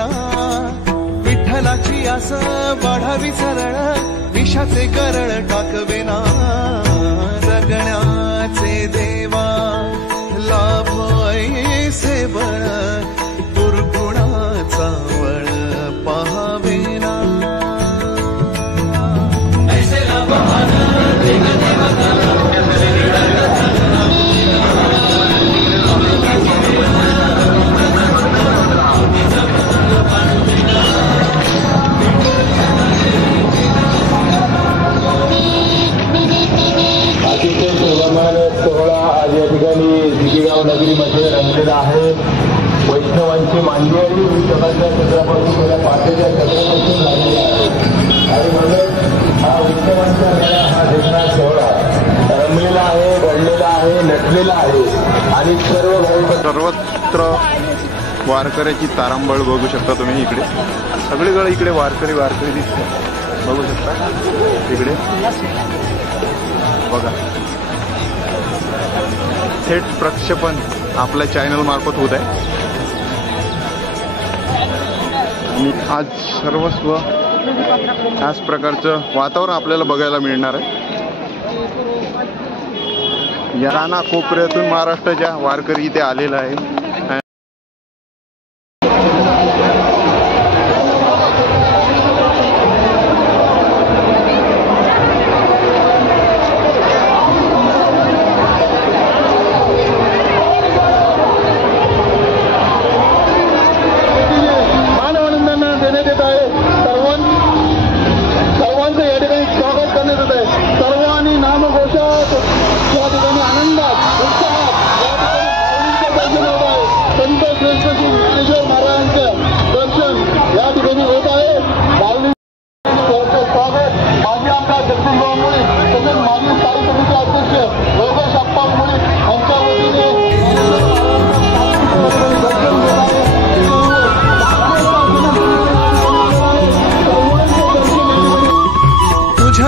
टाकवेना, विठ्ठलाची आस वाढावी सरळ, विषाचे करळ टाकवेना, जगण्याचे देवा लाभ ऐसे बळ, दुर्गुणाचा वळ पाहावेना। सोहळा आज या ठिकाणी दिगेगाव नगरीमध्ये रंगलेला आहे। वैष्णवांची मांदियाळी ही जगातल्या चंद्रापासून या पाठीच्या चंद्रापासून लागलेली आहे आणि म्हणून हा वैष्णवांचा मेळा हा दिसणार सोहळा रंगलेला आहे, घडलेला आहे, नटलेला आहे आणि सर्वत्र वारकऱ्याची तारांबळ बघू शकता तुम्ही। इकडे सगळीकडे इकडे वारकरी दिसतात, बघू शकता इकडे बघा। थेट प्रक्षेपण आपल्या चॅनल मार्फत होत आहे आणि आज सर्वस्व याच प्रकारचं वातावरण आपल्याला बघायला मिळणार आहे। या काना कोपऱ्यातून महाराष्ट्राच्या वारकरी इथे आलेला आहे।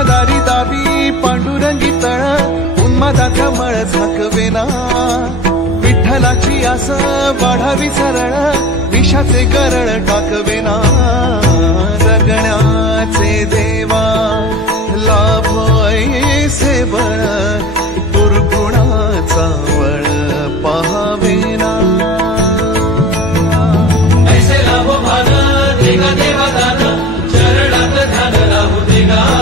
दारी दावी पांडुरंगी तळ, उन्मादाचा मळ झाकवेना, विठ्ठलाची आस वाढावी सरळ, विषाचे करळ टाकवेना, जगण्याचे देवा लाभ ऐसे बळ, दुर्गुणाचा वळ पाहावेना। ऐसे लाभ भान देगा देवा दान, चरणात ध्यान राहू देगा।